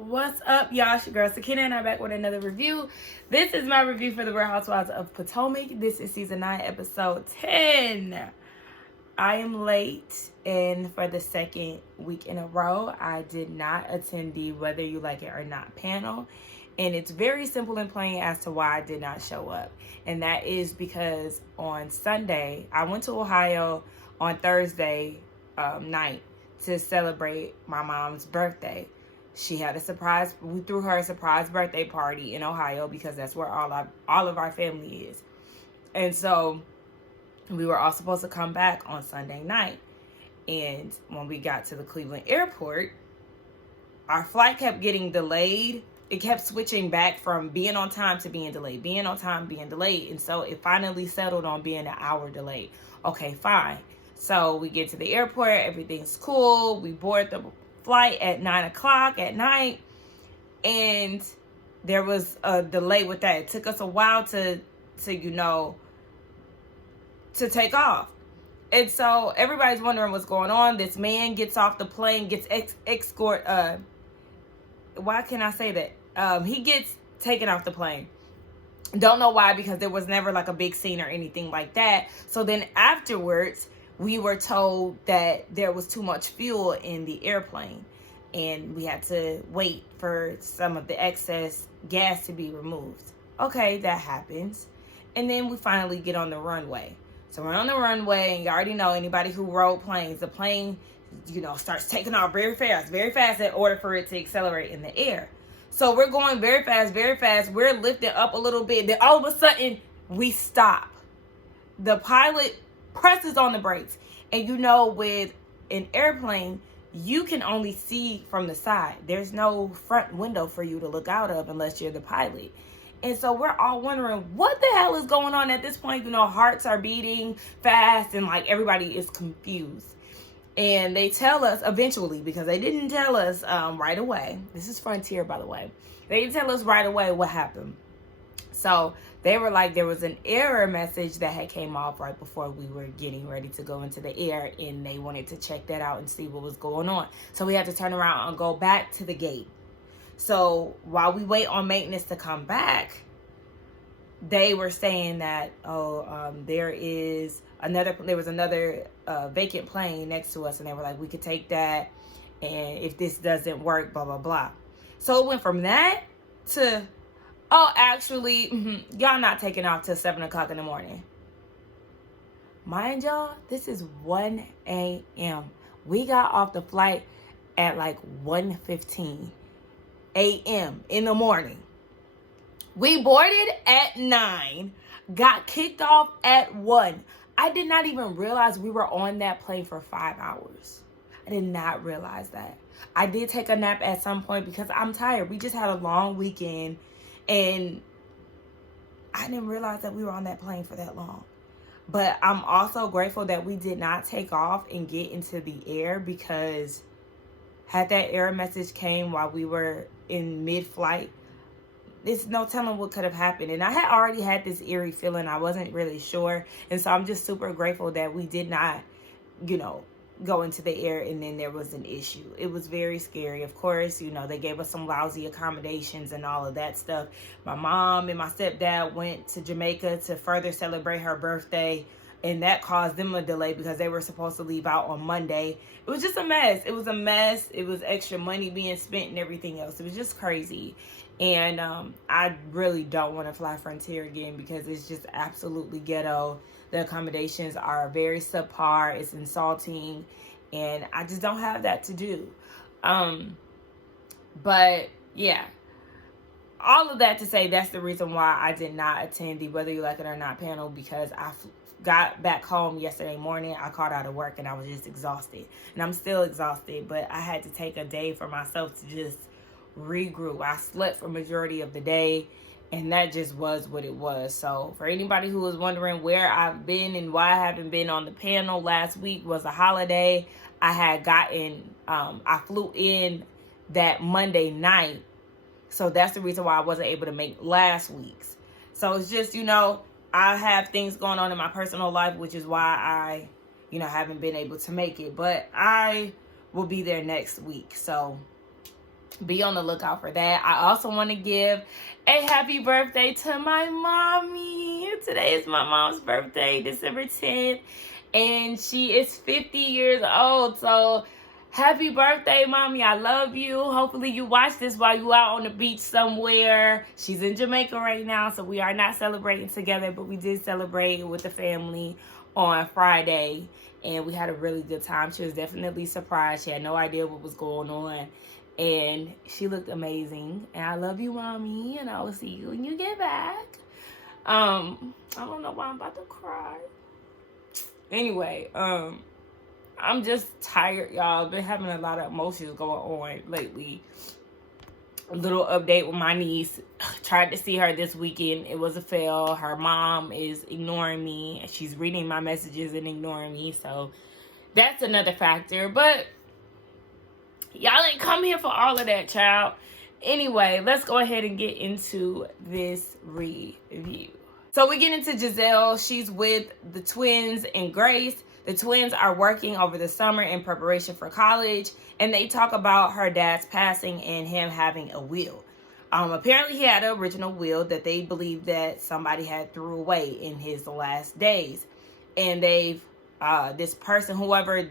What's up, y'all? It's your girl Sakina, and I'm back with another review. This is my review for the Housewives of Potomac. This is season 9, episode 10. I am late, and for the second week in a row, I did not attend the Whether You Like It or Not panel. And it's very simple and plain as to why I did not show up. And that is because on Sunday, I went to Ohio on Thursday night to celebrate my mom's birthday. She had a surprise. We threw her a surprise birthday party in Ohio because that's where all of our family is. And so we were all supposed to come back on Sunday night. And when we got to the Cleveland airport, our flight kept getting delayed. It kept switching back from being on time to being delayed, being on time, being delayed. And so it finally settled on being an hour delayed. Okay, fine. So we get to the airport. Everything's cool. We board the flight at 9 o'clock at night, and there was a delay with that. It took us a while to take off. And so everybody's wondering what's going on. This man gets off the plane, gets escort. Why can I say that? He gets taken off the plane. Don't know why, because there was never like a big scene or anything like that. So then afterwards, we were told that there was too much fuel in the airplane, and we had to wait for some of the excess gas to be removed. Okay, that happens. And then we finally get on the runway. So we're on the runway, and you already know, anybody who rode planes, the plane, starts taking off very fast in order for it to accelerate in the air. So we're going very fast, very fast. We're lifting up a little bit. Then all of a sudden, we stop. The pilot presses on the brakes. And with an airplane, you can only see from the side. There's no front window for you to look out of unless you're the pilot. And so we're all wondering what the hell is going on at this point. Hearts are beating fast, and like everybody is confused. And they tell us eventually, because they didn't tell us right away. This is Frontier, by the way. They didn't tell us right away what happened. So they were like, there was an error message that had came off right before we were getting ready to go into the air, and they wanted to check that out and see what was going on. So we had to turn around and go back to the gate. So while we wait on maintenance to come back, they were saying that, there was another vacant plane next to us, and they were like, we could take that, and if this doesn't work, blah, blah, blah. So it went from that to, y'all not taking off till 7 o'clock in the morning. Mind y'all, this is 1 a.m. We got off the flight at like 1:15 a.m. in the morning. We boarded at 9, got kicked off at 1. I did not even realize we were on that plane for 5 hours. I did not realize that. I did take a nap at some point because I'm tired. We just had a long weekend, and I didn't realize that we were on that plane for that long. But I'm also grateful that we did not take off and get into the air, because had that error message came while we were in mid-flight, there's no telling what could have happened. And I had already had this eerie feeling. I wasn't really sure. And so I'm just super grateful that we did not, go into the air and then there was an issue. It was very scary. Of course, they gave us some lousy accommodations and all of that stuff. My mom and my stepdad went to Jamaica to further celebrate her birthday, and that caused them a delay because they were supposed to leave out on Monday. It was just a mess. It was a mess. It was extra money being spent and everything else. It was just crazy. And I really don't want to fly Frontier again because it's just absolutely ghetto. The accommodations are very subpar. It's insulting. And I just don't have that to do. But yeah, all of that to say, that's the reason why I did not attend the Whether You Like It or Not panel, because I got back home yesterday morning. I called out of work and I was just exhausted. And I'm still exhausted, but I had to take a day for myself to just regroup. I slept for majority of the day, and that just was what it was. So for anybody who was wondering where I've been and why I haven't been on the panel, last week was a holiday. I had I flew in that Monday night. So that's the reason why I wasn't able to make last week's. So it's just, I have things going on in my personal life, which is why I, haven't been able to make it. But I will be there next week. So Be on the lookout for that. I also want to give a happy birthday to my mommy. Today is my mom's birthday, December 10th, and she is 50 years old. So happy birthday, mommy. I love you. Hopefully you watch this while you out on the beach somewhere. She's in Jamaica right now, so we are not celebrating together, but we did celebrate with the family on Friday, and we had a really good time. She was definitely surprised. She had no idea what was going on. And she looked amazing. And I love you, mommy. And I will see you when you get back. I don't know why I'm about to cry. Anyway, I'm just tired, y'all. I've been having a lot of emotions going on lately. A little update with my niece. Tried to see her this weekend. It was a fail. Her mom is ignoring me. She's reading my messages and ignoring me. So that's another factor. But y'all ain't come here for all of that, child. Anyway, let's go ahead and get into this review. So we get into Gizelle. She's with the twins and Grace. The twins are working over the summer in preparation for college, and they talk about her dad's passing and him having a will. Apparently he had an original will that they believe that somebody had threw away in his last days, and they've this person, whoever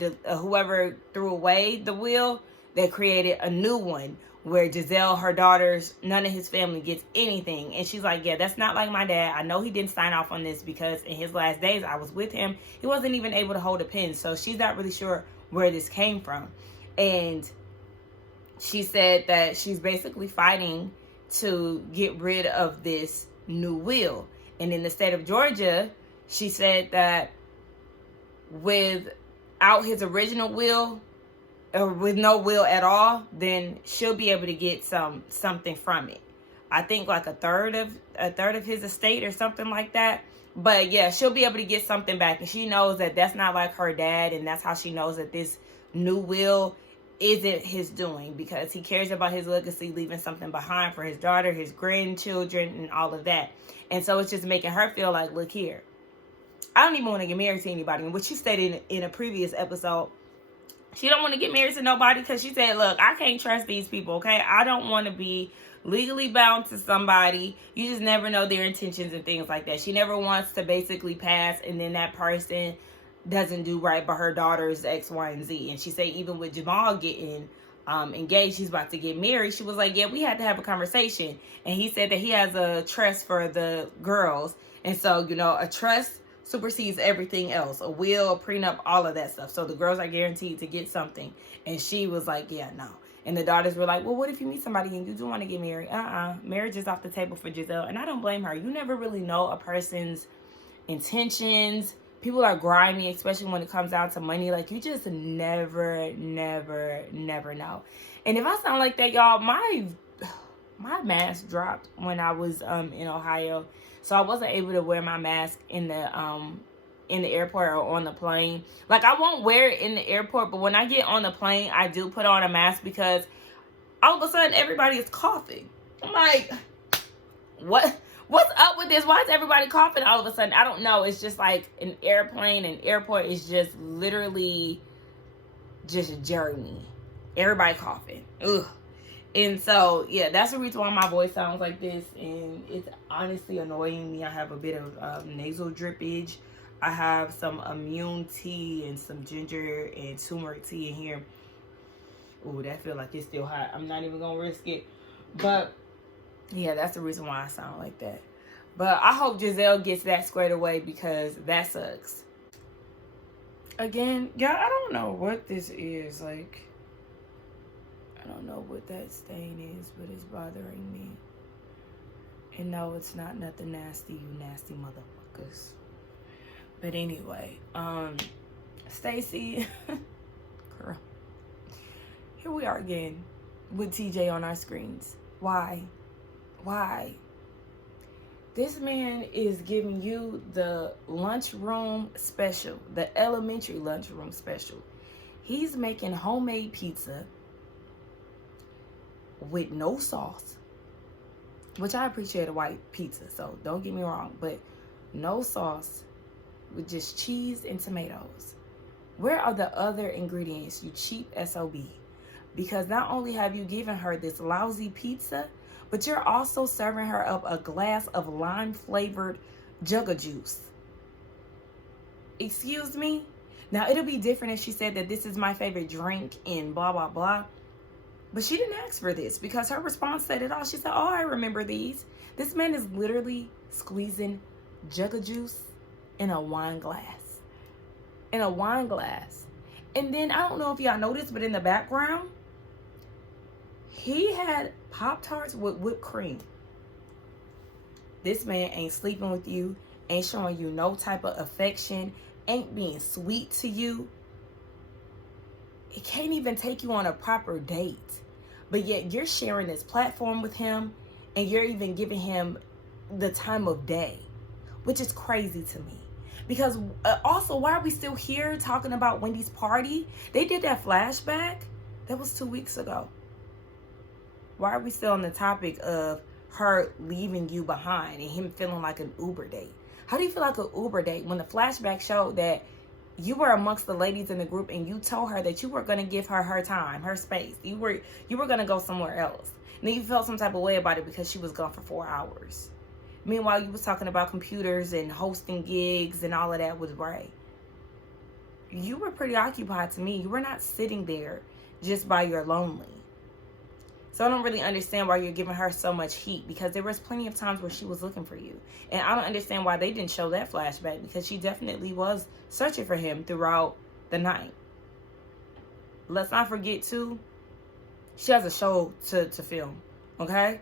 threw away the will, they created a new one where Gizelle, her daughters, none of his family gets anything. And she's like, yeah, that's not like my dad. I know he didn't sign off on this because in his last days, I was with him. He wasn't even able to hold a pen. So she's not really sure where this came from. And she said that she's basically fighting to get rid of this new will. And in the state of Georgia, she said that without his original will, or with no will at all, then she'll be able to get something from it. I think like a third of his estate or something like that. But yeah, she'll be able to get something back, and she knows that that's not like her dad, and that's how she knows that this new will isn't his doing, because he cares about his legacy, leaving something behind for his daughter, his grandchildren, and all of that. And so it's just making her feel like, look here, I don't even want to get married to anybody. And what she stated in a previous episode, she don't want to get married to nobody because she said, look, I can't trust these people, okay? I don't want to be legally bound to somebody. You just never know their intentions and things like that. She never wants to basically pass and then that person doesn't do right by her daughter's X, Y, and Z. And she said even with Jamal getting engaged, he's about to get married, she was like, yeah, we had to have a conversation. And he said that he has a trust for the girls. And so, you know, a trust supersedes everything else. A will, a prenup, all of that stuff. So the girls are guaranteed to get something. And she was like, yeah, no. And the daughters were like, well, what if you meet somebody and you do want to get married? Marriage is off the table for Gizelle. And I don't blame her. You never really know a person's intentions. People are grimy, especially when it comes down to money. Like, you just never know. And if I sound like that, y'all, my mask dropped when I was in Ohio. So I wasn't able to wear my mask in the airport or on the plane. Like, I won't wear it in the airport, but when I get on the plane, I do put on a mask because all of a sudden everybody is coughing. I'm like, what's up with this? Why is everybody coughing all of a sudden? I don't know. It's just like an airport is just literally just a journey. Everybody coughing. Ugh. And so, yeah, that's the reason why my voice sounds like this. And it's honestly annoying me. I have a bit of nasal drippage. I have some immune tea and some ginger and turmeric tea in here. Ooh, that feel like it's still hot. I'm not even going to risk it. But, yeah, that's the reason why I sound like that. But I hope Gizelle gets that squared away because that sucks. Again, yeah, I don't know what this is. Like, I don't know what that stain is, but it's bothering me. And no, it's not nothing nasty, you nasty motherfuckers. But anyway, Stacy, girl, here we are again with TJ on our screens. Why? This man is giving you the lunchroom special, the elementary lunchroom special. He's making homemade pizza with no sauce, which I appreciate a white pizza, so don't get me wrong, but no sauce with just cheese and tomatoes. Where are the other ingredients, you cheap SOB? because not only have you given her this lousy pizza, but you're also serving her up a glass of lime-flavored jugga juice. Excuse me? Now, it'll be different if she said that this is my favorite drink and blah, blah, blah. But she didn't ask for this because her response said it all. She said, oh, I remember these. This man is literally squeezing jugga juice in a wine glass. In a wine glass. And then, I don't know if y'all noticed, but in the background, he had Pop-Tarts with whipped cream. This man ain't sleeping with you, ain't showing you no type of affection, ain't being sweet to you. It can't even take you on a proper date. But yet you're sharing this platform with him, and you're even giving him the time of day, which is crazy to me. Because also, why are we still here talking about Wendy's party? They did that flashback. That was 2 weeks ago. Why are we still on the topic of her leaving you behind and him feeling like an Uber date? How do you feel like an Uber date when the flashback showed that you were amongst the ladies in the group and you told her that you were going to give her her time, her space. You were going to go somewhere else. And then you felt some type of way about it because she was gone for 4 hours. Meanwhile, you was talking about computers and hosting gigs and all of that with Ray. You were pretty occupied to me. You were not sitting there just by your lonely. So I don't really understand why you're giving her so much heat, because there was plenty of times where she was looking for you. And I don't understand why they didn't show that flashback, because she definitely was searching for him throughout the night. Let's not forget, too, she has a show to film, okay?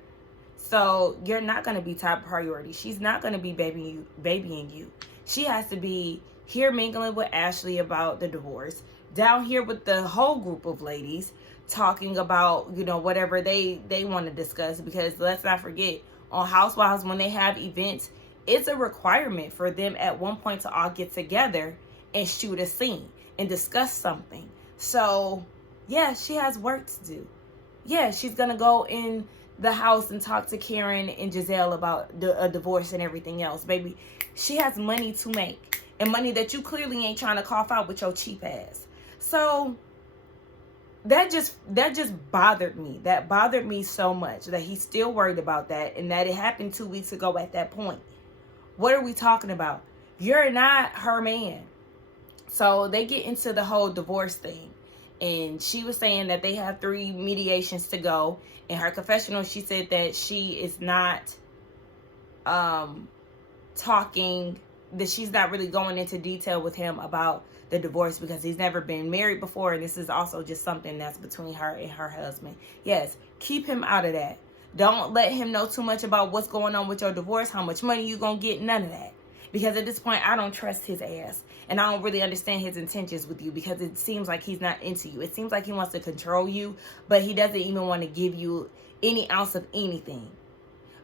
So you're not going to be top priority. She's not going to be babying you. She has to be here mingling with Ashley about the divorce, down here with the whole group of ladies, talking about, you know, whatever they want to discuss. Because let's not forget, on Housewives, when they have events, it's a requirement for them at one point to all get together and shoot a scene and discuss something. So yeah, she has work to do. Yeah, she's gonna go in the house and talk to Karen and Gizelle about a divorce and everything else. Baby, she has money to make, and money that you clearly ain't trying to cough out with your cheap ass. So that just bothered me. That bothered me so much that he's still worried about that, and that it happened 2 weeks ago at that point. What are we talking about? You're not her man. So they get into the whole divorce thing, and she was saying that they have 3 mediations to go. In her confessional, she said that she is not talking, that she's not really going into detail with him about the divorce because he's never been married before, and this is also just something that's between her and her husband. Yes, keep him out of that. Don't let him know too much about what's going on with your divorce, how much money you gonna get, none of that. Because at this point, I don't trust his ass, and I don't really understand his intentions with you, because it seems like he's not into you. It seems like he wants to control you, but he doesn't even want to give you any ounce of anything.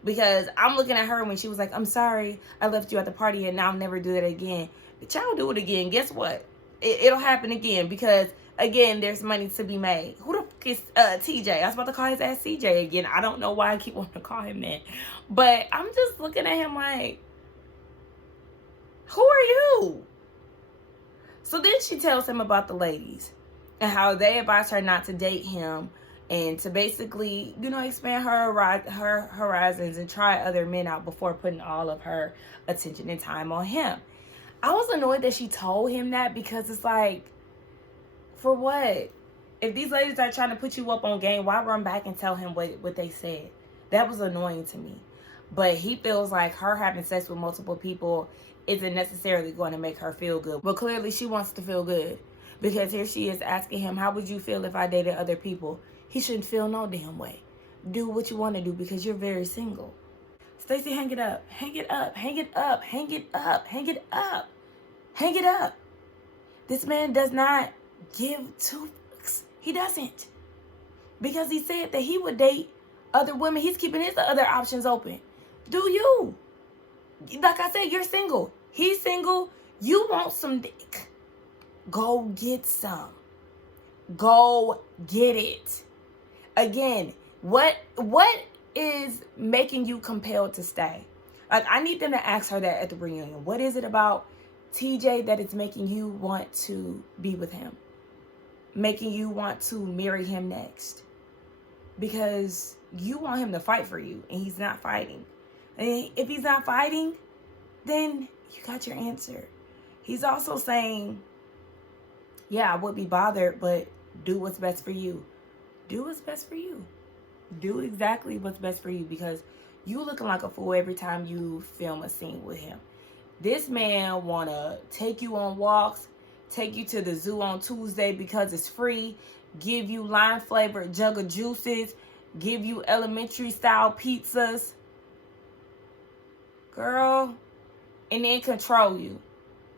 Because I'm looking at her when she was like, I'm sorry, I left you at the party and now I'll never do that again. But y'all do it again. Guess what? It'll happen again, because, again, there's money to be made. Who the fuck is TJ? I was about to call his ass CJ again. I don't know why I keep wanting to call him that. But I'm just looking at him like, who are you? So then she tells him about the ladies and how they advise her not to date him, and to basically, you know, expand her horizons and try other men out before putting all of her attention and time on him. I was annoyed that she told him that, because it's like, for what? If these ladies are trying to put you up on game, why run back and tell him what they said? That was annoying to me. But he feels like her having sex with multiple people isn't necessarily going to make her feel good. But clearly she wants to feel good, because here she is asking him, how would you feel if I dated other people? He shouldn't feel no damn way. Do what you want to do, because you're very single. Stacey, hang it up. Hang it up. Hang it up. Hang it up. Hang it up. Hang it up. This man does not give two fucks. He doesn't. Because he said that he would date other women. He's keeping his other options open. Do you? Like I said, you're single. He's single. You want some dick. Go get some. Go get it. Again, what is making you compelled to stay? Like, I need them to ask her that at the reunion. What is it about TJ that is making you want to be with him? making you want to marry him next? Because you want him to fight for you, and he's not fighting. And if he's not fighting, then you got your answer. He's also saying, yeah, I would be bothered, but do what's best for you. Do what's best for you. Do exactly what's best for you, because you looking like a fool every time you film a scene with him. This man want to take you on walks, take you to the zoo on Tuesday because it's free, give you lime-flavored jug of juices, give you elementary-style pizzas. Girl, and then control you.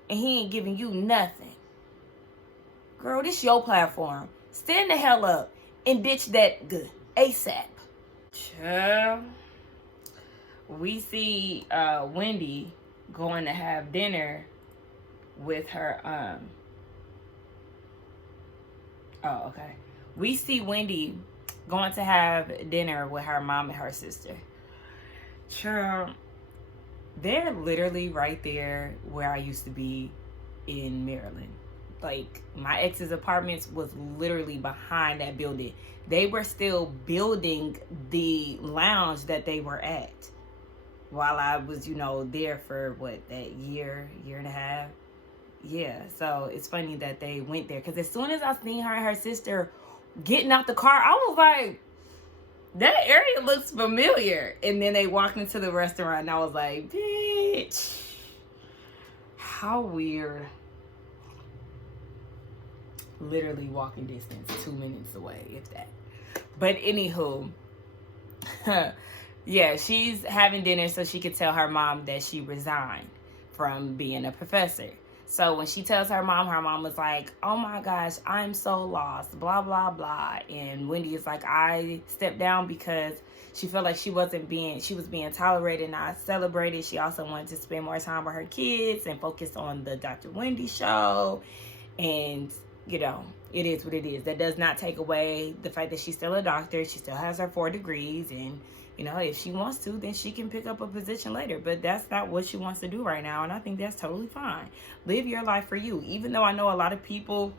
And he ain't giving you nothing. Girl, this your platform. Stand the hell up and ditch that good ASAP. Child. We see Wendy going to have dinner with her we see Wendy going to have dinner with her mom and her sister. Child, they're literally right there where I used to be in Maryland. Like, my ex's apartments was literally behind that building. They were still building the lounge that they were at while I was, there for that year and a half. Yeah, so it's funny that they went there, because as soon as I seen her and her sister getting out the car, I was like, that area looks familiar. And then they walked into the restaurant, and I was like, bitch, how weird. Literally walking distance, 2 minutes away, if that. But anywho, yeah, she's having dinner so she could tell her mom that she resigned from being a professor. So when she tells her mom was like, oh my gosh, I'm so lost, blah, blah, blah. And Wendy is like, I stepped down because she felt like she was being tolerated, not celebrated. She also wanted to spend more time with her kids and focus on the Dr. Wendy show. And, it is what it is. That does not take away the fact that she's still a doctor. She still has her 4 degrees. And, if she wants to, then she can pick up a position later. But that's not what she wants to do right now. And I think that's totally fine. Live your life for you. Even though I know a lot of people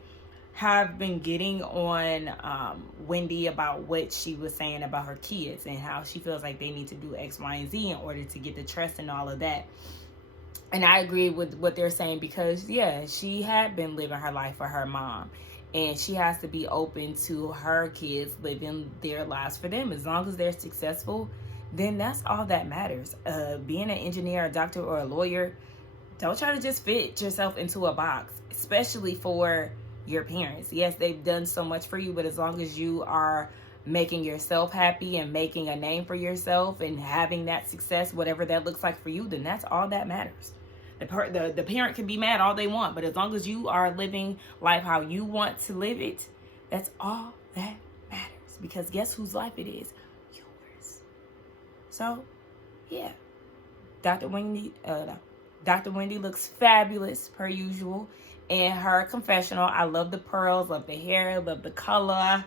have been getting on Wendy about what she was saying about her kids and how she feels like they need to do X, Y, and Z in order to get the trust and all of that. And I agree with what they're saying, because, yeah, she had been living her life for her mom. And she has to be open to her kids living their lives for them. As long as they're successful, then that's all that matters. Being an engineer, a doctor, or a lawyer, don't try to just fit yourself into a box, especially for your parents. Yes, they've done so much for you, but as long as you are making yourself happy and making a name for yourself and having that success, whatever that looks like for you, then that's all that matters. The parent can be mad all they want, but as long as you are living life how you want to live it, that's all that matters. Because guess whose life it is? Yours. So, yeah. Dr. Wendy looks fabulous per usual. In her confessional, I love the pearls, love the hair, love the color.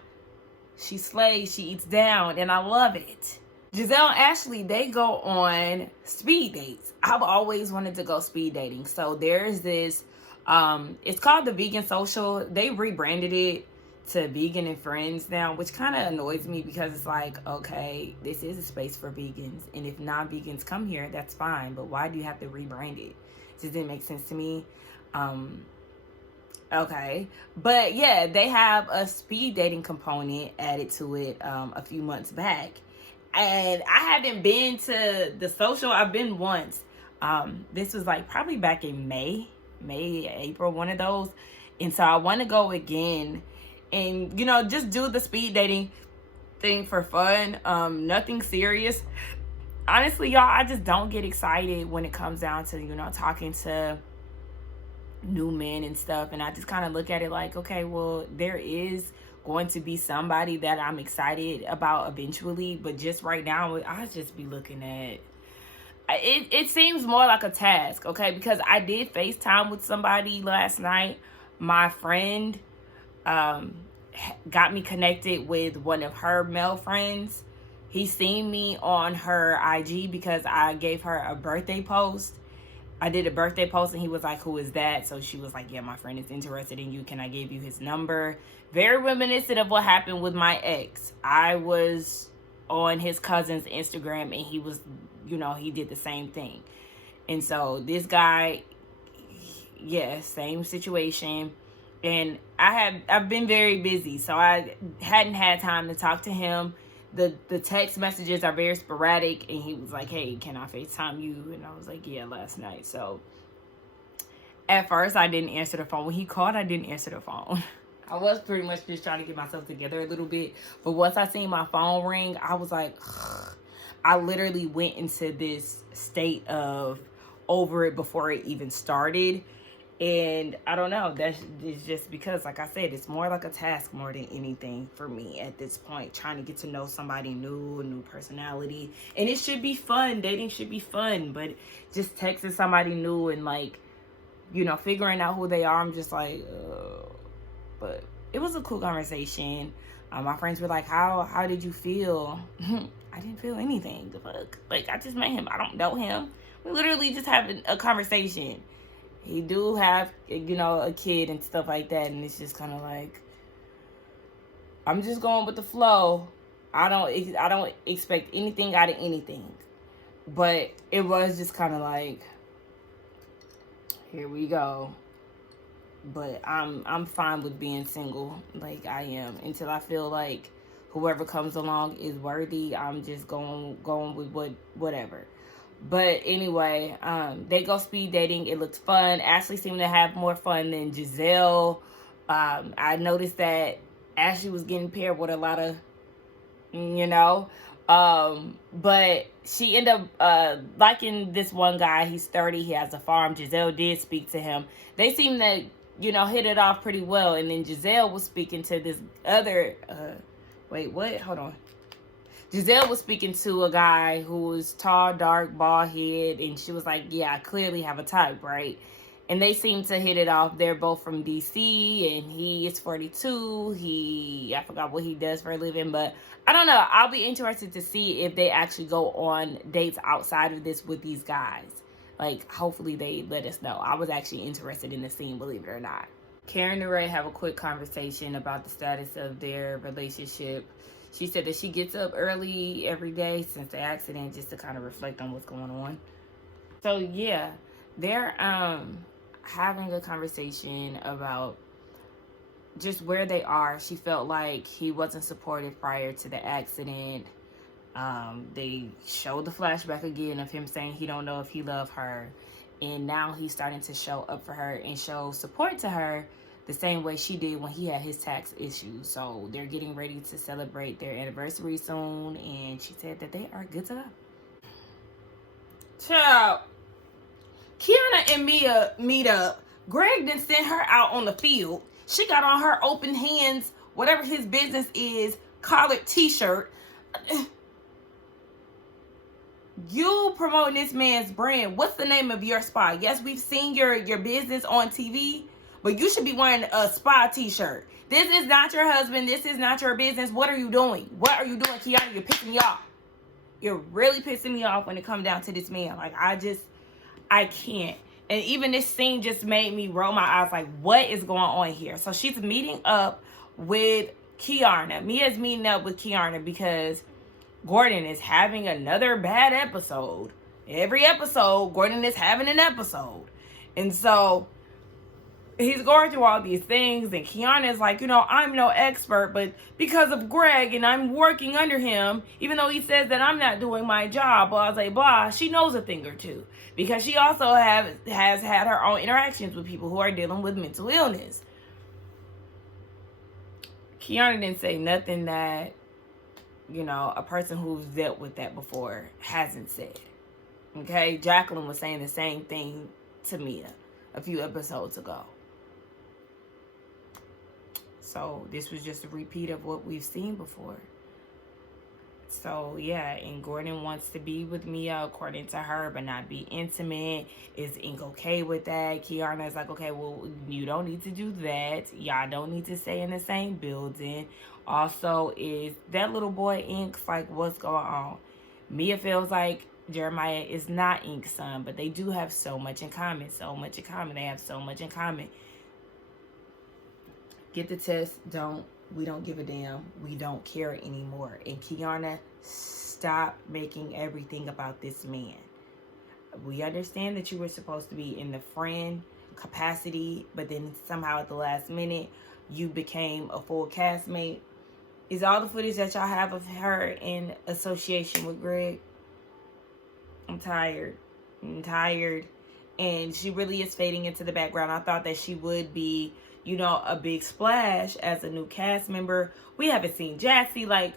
She slays, she eats down, and I love it. Gizelle and Ashley, they go on speed dates. I've always wanted to go speed dating. So there's this, it's called the Vegan Social. They rebranded it to Vegan and Friends now, which kind of annoys me, because it's like, okay, this is a space for vegans. And if non-vegans come here, that's fine. But why do you have to rebrand it? It just didn't make sense to me. Okay. But yeah, they have a speed dating component added to it a few months back. And I haven't been to the social. I've been once. This was like probably back in May, April, one of those. And so I want to go again and, just do the speed dating thing for fun. Nothing serious. Honestly, y'all, I just don't get excited when it comes down to, talking to new men and stuff. And I just kind of look at it like, okay, well, there is going to be somebody that I'm excited about eventually, but just right now, I just be looking at it seems more like a task, okay? Because I did FaceTime with somebody last night. My friend got me connected with one of her male friends. He seen me on her IG because I gave her a birthday post, I did a birthday post and he was like, who is that? So she was like, yeah, my friend is interested in you. Can I give you his number? Very reminiscent of what happened with my ex. I was on his cousin's Instagram and he was, he did the same thing. And so this guy, yeah, same situation. And I've been very busy, so I hadn't had time to talk to him. The text messages are very sporadic, and he was like, hey, can I FaceTime you? And I was like, yeah, last night. So at first I didn't answer the phone. When he called, I didn't answer the phone. I was pretty much just trying to get myself together a little bit. But once I seen my phone ring, I was like, ugh. I literally went into this state of over it before it even started. And I don't know, that's just because, like I said, it's more like a task more than anything for me at this point, trying to get to know somebody new, a new personality. And it should be fun. Dating should be fun. But just texting somebody new and, like, figuring out who they are, I'm just like, but it was a cool conversation. My friends were like, how did you feel? I didn't feel anything. The fuck? Like, I just met him. I don't know him. We literally just having a conversation. He do have, a kid and stuff like that. And it's just kind of like, I'm just going with the flow. I don't expect anything out of anything. But it was just kind of like, here we go. But I'm fine with being single, like I am, until I feel like whoever comes along is worthy. I'm just going with whatever. But anyway, they go speed dating. It looks fun. Ashley seemed to have more fun than Gizelle. I noticed that Ashley was getting paired with a lot of, but she ended up liking this one guy. He's 30. He has a farm. Gizelle did speak to him. They seemed to, hit it off pretty well. And then Gizelle was speaking to this other, wait, what? Hold on. Gizelle was speaking to a guy who was tall, dark, bald head, and she was like, yeah, I clearly have a type, right? And they seem to hit it off. They're both from DC, and he is 42. I forgot what he does for a living, but I don't know. I'll be interested to see if they actually go on dates outside of this with these guys. Like, hopefully they let us know. I was actually interested in the scene, believe it or not. Karen and Ray have a quick conversation about the status of their relationship. She said that she gets up early every day since the accident just to kind of reflect on what's going on. So, yeah, they're having a conversation about just where they are. She felt like he wasn't supportive prior to the accident. They showed the flashback again of him saying he don't know if he loved her. And now he's starting to show up for her and show support to her the same way she did when he had his tax issues. So they're getting ready to celebrate their anniversary soon. And she said that they are good to go. Ciao. Kiana and Mia meet up. Greg then sent her out on the field. She got on her open hands, whatever his business is, collared t-shirt. You promoting this man's brand. What's the name of your spa? Yes, we've seen your business on TV, but you should be wearing a spa t-shirt. This is not your husband. This is not your business. What are you doing? What are you doing, Kiana? You're pissing me off. You're really pissing me off when it comes down to this man. Like, I can't. And even this scene just made me roll my eyes like, what is going on here? So she's meeting up with Kiana. Mia's meeting up with Kiana because Gordon is having another bad episode. Every episode, Gordon is having an episode. And so he's going through all these things. And Kiana is like, I'm no expert, but because of Greg and I'm working under him, even though he says that I'm not doing my job, blah, blah, blah, she knows a thing or two. Because she also has had her own interactions with people who are dealing with mental illness. Kiana didn't say nothing that, a person who's dealt with that before hasn't said. Okay? Jacqueline was saying the same thing to Mia a few episodes ago. So this was just a repeat of what we've seen before. So, yeah, and Gordon wants to be with Mia according to her, but not be intimate. Is Ink okay with that? Kiana's like, okay, well, you don't need to do that. Y'all don't need to stay in the same building. Also, is that little boy Ink's like, what's going on? Mia feels like Jeremiah is not Ink's son, but they do have so much in common. So much in common. They have so much in common. Get the test. We don't give a damn. We don't care anymore. And Kiana, stop making everything about this man. We understand that you were supposed to be in the friend capacity, but then somehow at the last minute, you became a full castmate. Is all the footage that y'all have of her in association with Greg? I'm tired. And she really is fading into the background. I thought that she would be, a big splash as a new cast member. We haven't seen Jassy. Like,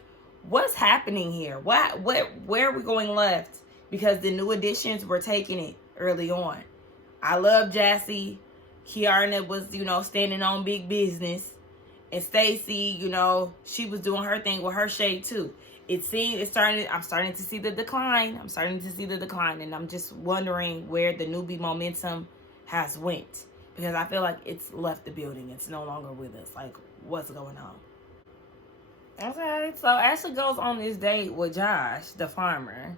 what's happening here? Where are we going left? Because the new additions were taking it early on. I love Jassy. Kiana was, standing on big business. And Stacy, she was doing her thing with her shade too. I'm starting to see the decline. And I'm just wondering where the newbie momentum has went. Because I feel like it's left the building. It's no longer with us. Like, what's going on? Okay, so Ashley goes on this date with Josh, the farmer,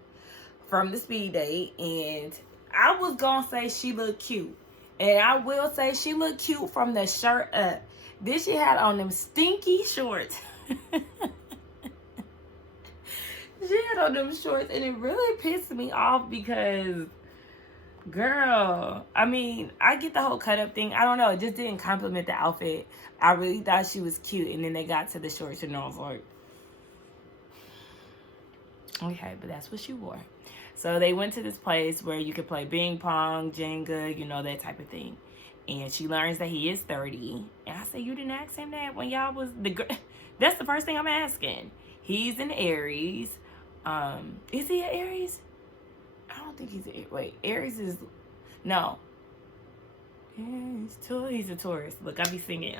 from the speed date. And I was going to say she looked cute. And I will say she looked cute from the shirt up. Then she had on them stinky shorts. She had on them shorts, and it really pissed me off because, girl, I mean, I get the whole cut-up thing. I don't know. It just didn't compliment the outfit. I really thought she was cute, and then they got to the shorts, and I was like, okay, but that's what she wore. So they went to this place where you could play ping pong, Jenga, that type of thing. And she learns that he is 30. And I said, you didn't ask him that when y'all was That's the first thing I'm asking. He's an Aries. Is he an Aries? I don't think he's an Aries. Wait, Aries is... No. He's a Taurus. Look, I be singing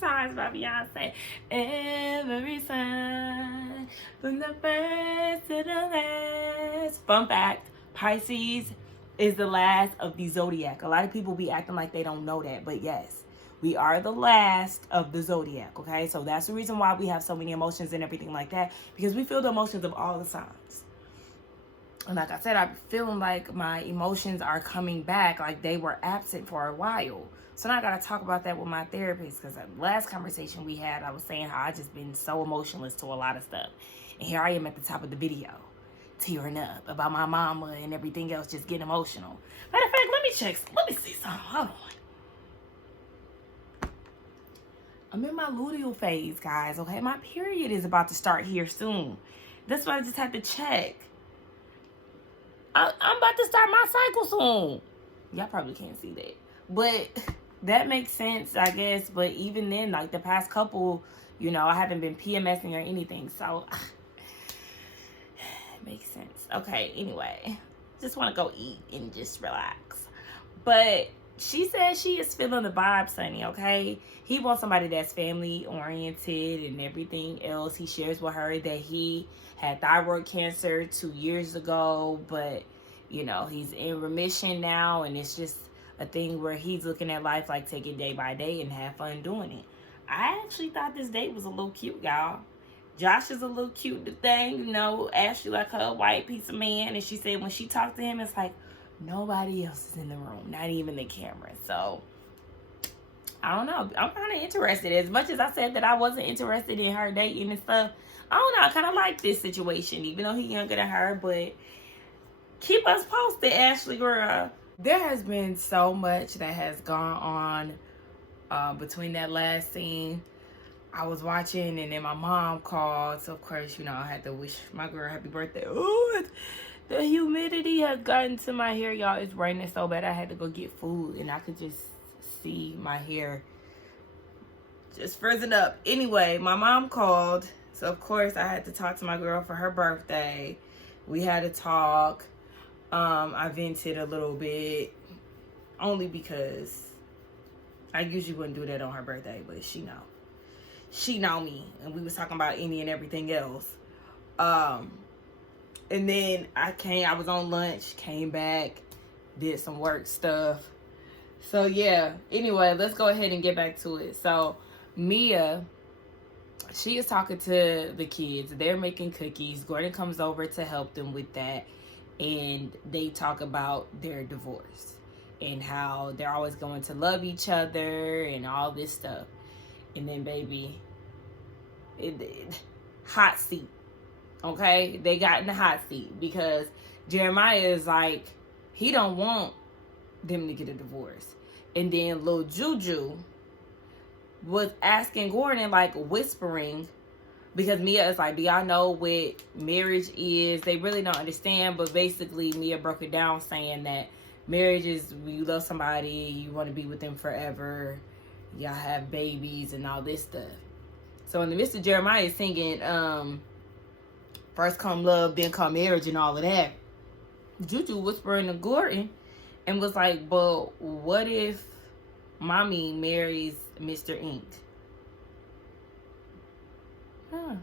Signs by Beyonce. Every sign, from the first to the last. Fun fact, Pisces is the last of the zodiac. A lot of people be acting like they don't know that, but yes, we are the last of the zodiac, okay? So that's the reason why we have so many emotions and everything like that, because we feel the emotions of all the signs. And like I said, I'm feeling like my emotions are coming back, like they were absent for a while. So now I gotta talk about that with my therapist, because the last conversation we had, I was saying how I just been so emotionless to a lot of stuff. And here I am at the top of the video, tearing up about my mama and everything else, just getting emotional. Matter of fact, let me see something. Hold on. I'm in my luteal phase, guys, okay? My period is about to start here soon. That's why I just had to check. I'm about to start my cycle soon. Y'all probably can't see that. But that makes sense, I guess. But even then, like the past couple, I haven't been PMSing or anything. So it makes sense. Okay, anyway. Just want to go eat and just relax. But she says she is feeling the vibes, honey, okay? He wants somebody that's family-oriented and everything else. He shares with her that he had thyroid cancer 2 years ago, but, he's in remission now, and it's just a thing where he's looking at life like take it day by day and have fun doing it. I actually thought this date was a little cute, y'all. Josh is a little cute thing, Ashley like her white piece of man, and she said when she talked to him, it's like nobody else is in the room, not even the camera. So I don't know. I'm kind of interested. As much as I said that I wasn't interested in her dating and stuff, I don't know. I kind of like this situation, even though he's younger than her. But keep us posted, Ashley girl. There has been so much that has gone on between that last scene. I was watching, and then my mom called. So, of course, I had to wish my girl happy birthday. Oh, the humidity has gotten to my hair, y'all. It's raining so bad. I had to go get food, and I could just see my hair just frizzing up. Anyway, my mom called. So, of course, I had to talk to my girl for her birthday. We had to talk. I vented a little bit, only because I usually wouldn't do that on her birthday, but she know me, and we was talking about any and everything else. And then I was on lunch, came back, did some work stuff. So yeah, anyway, let's go ahead and get back to it. So Mia, she is talking to the kids. They're making cookies. Gordon comes over to help them with that. and they talk about their divorce and how they're always going to love each other and all this stuff. And then, baby, hot seat. Okay, they got in the hot seat because Jeremiah is like, he don't want them to get a divorce. And then Lil Juju was asking Gordon, like, whispering, because Mia is like, do y'all know what marriage is? They really don't understand, but basically Mia broke it down saying that marriage is when you love somebody, you want to be with them forever, y'all have babies and all this stuff. So in the midst of Jeremiah singing, first come love, then come marriage and all of that, Juju whispering to Gordon and was like, but what if mommy marries Mr. Ink? Huh.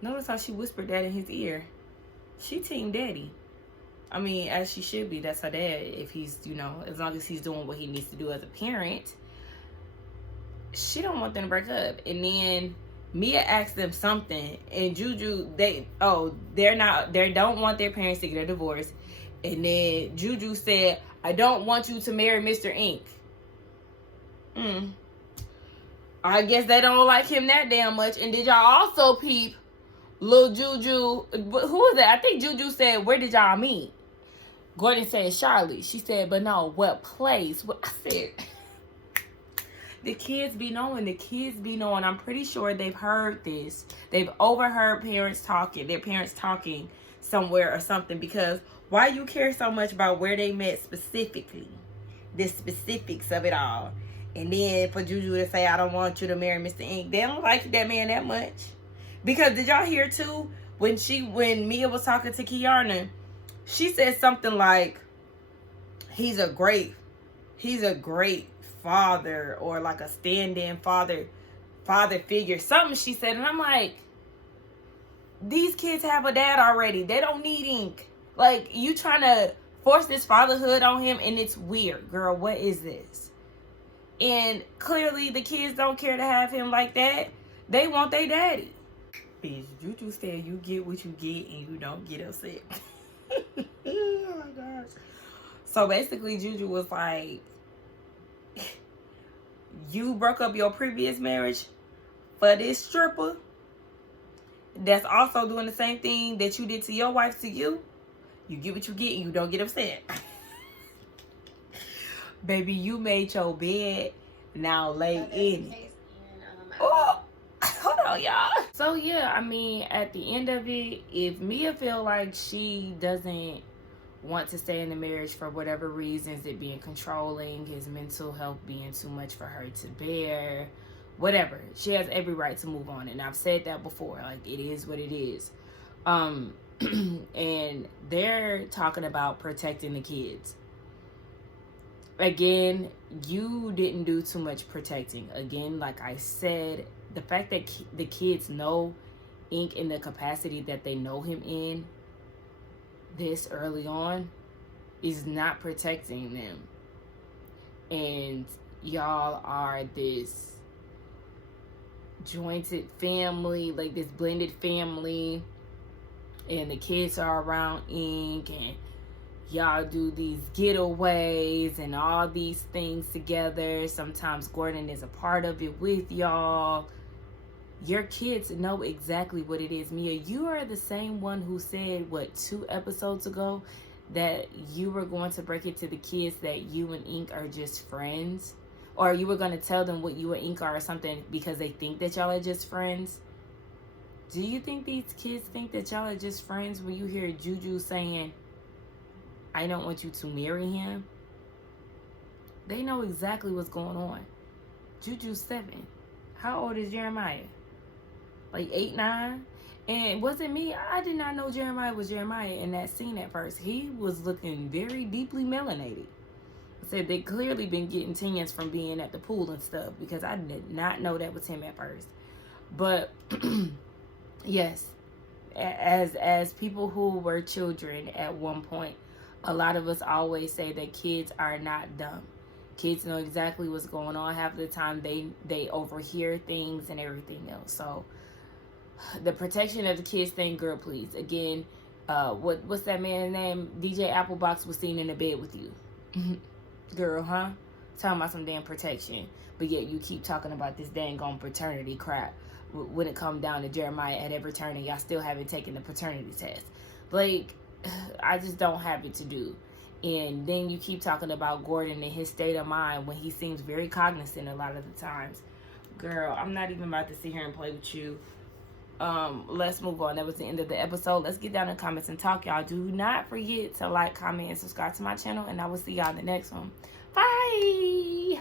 Notice how she whispered that in his ear. She team daddy. I mean, as she should be. That's her dad. If he's, as long as he's doing what he needs to do as a parent. She don't want them to break up. And then Mia asked them something, and Juju, they don't want their parents to get a divorce. And then Juju said, I don't want you to marry Mr. Ink. I guess they don't like him that damn much. And did y'all also peep Lil Juju? Who was that? I think Juju said, where did y'all meet? Gordon said, Charlotte. She said, but no, what place? I said, the kids be knowing. I'm pretty sure they've heard this. They've overheard their parents talking somewhere or something, because why you care so much about where they met specifically? The specifics of it all. And then for Juju to say, I don't want you to marry Mr. Ink. They don't like that man that much. Because did y'all hear too, when Mia was talking to Kiana, she said something like, he's a great father, or like a stand-in father figure. Something she said, and I'm like, these kids have a dad already. They don't need Ink. Like, you trying to force this fatherhood on him, and it's weird. Girl, what is this? And clearly the kids don't care to have him like that. They want their daddy. Bitch, Juju said you get what you get and you don't get upset. Oh my gosh. So basically Juju was like, you broke up your previous marriage for this stripper that's also doing the same thing that you did to your wife to you. You get what you get and you don't get upset. Baby, you made your bed, now lay in it. Oh, hold on, y'all. So yeah, I mean, at the end of it, if Mia feel like she doesn't want to stay in the marriage for whatever reasons, it being controlling, his mental health being too much for her to bear, whatever, she has every right to move on. And I've said that before, like, it is what it is. And they're talking about protecting the kids. Again, you didn't do too much protecting. Again, like I said, the fact that the kids know Ink in the capacity that they know him in this early on is not protecting them. And y'all are this jointed family, like this blended family, and the kids are around Ink, and y'all do these getaways and all these things together. Sometimes Gordon is a part of it with y'all. Your kids know exactly what it is. Mia, you are the same one who said, 2 episodes ago, that you were going to break it to the kids that you and Ink are just friends? Or you were going to tell them what you and Ink are or something because they think that y'all are just friends? Do you think these kids think that y'all are just friends when you hear Juju saying, I don't want you to marry him? They know exactly what's going on. Juju's 7. How old is Jeremiah? Like 8, 9? And it wasn't me. I did not know Jeremiah was Jeremiah in that scene at first. He was looking very deeply melanated. I said they clearly been getting tans from being at the pool and stuff, because I did not know that was him at first. But yes, as people who were children at one point, a lot of us always say that kids are not dumb. Kids know exactly what's going on. Half of the time they overhear things and everything else. So the protection of the kids thing, girl, please. Again, what's that man's name? DJ Applebox was seen in the bed with you. Girl, huh? Talking about some damn protection. But yet you keep talking about this dang on paternity crap. When it come down to Jeremiah at every turn and y'all still haven't taken the paternity test. Like, I just don't have it to do. And then you keep talking about Gordon and his state of mind when he seems very cognizant a lot of the times. Girl, I'm not even about to sit here and play with you. Let's move on. That was the end of the episode. Let's get down in the comments and talk, y'all. Do not forget to like, comment, and subscribe to my channel, and I will see y'all in the next one. Bye.